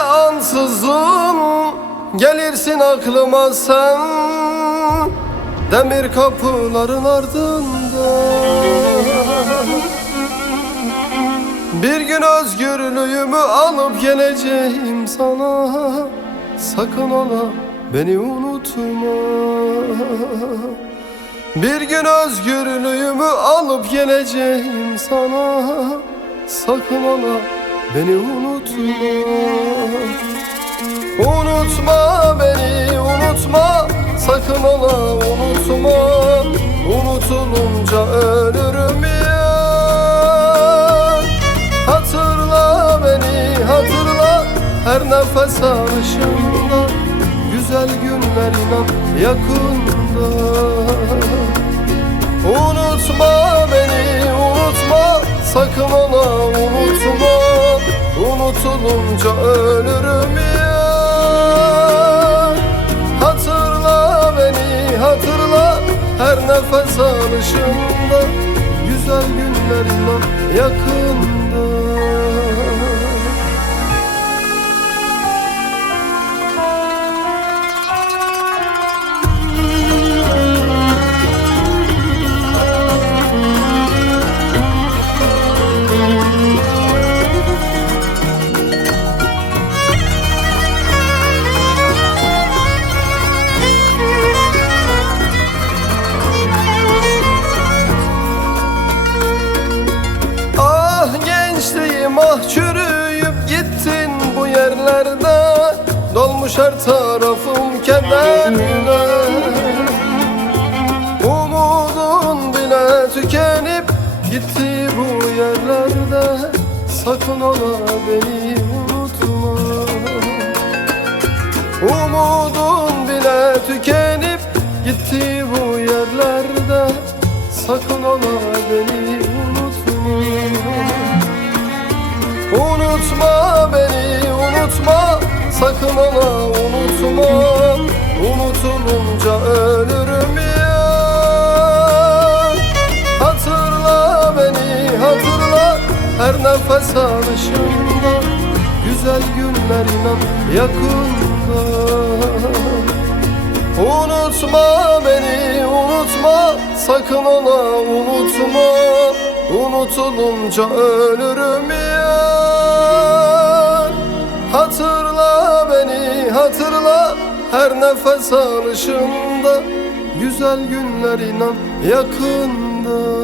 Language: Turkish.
ansızın gelirsin aklıma sen, demir kapıların ardında. Bir gün özgürlüğümü alıp geleceğim sana, sakın ola beni unutma. Bir gün özgürlüğümü alıp geleceğim sana, sakın ola beni unutma. Unutma beni, unutma, sakın ola unutma. Unutulunca ölürüm ya. Hatırla beni, hatırla, her nefes alışında. Güzel günler inan yakında. Unutma beni, unutma, sakın ola unutma. Unutulunca ölürüm ya. Hatırla beni, hatırla, her nefes alışında. Güzel günler inan yakında. Ah çürüyüp gittin bu yerlerde, dolmuş her tarafım kederle. Umudun bile tükenip gitti bu yerlerde, sakın ola beni unutma. Umudun bile tükenip gitti bu yerlerde, sakın ola beni unutma. Unutma beni, unutma, sakın ola unutma. Unutulunca ölürüm ya. Hatırla beni, hatırla, her nefes alışında. Güzel günler inan yakında. Unutma beni, unutma, sakın ola unutma. Unutulunca ölürüm ya. Hatırla beni, hatırla, her nefes alışında. Güzel günler inan yakında.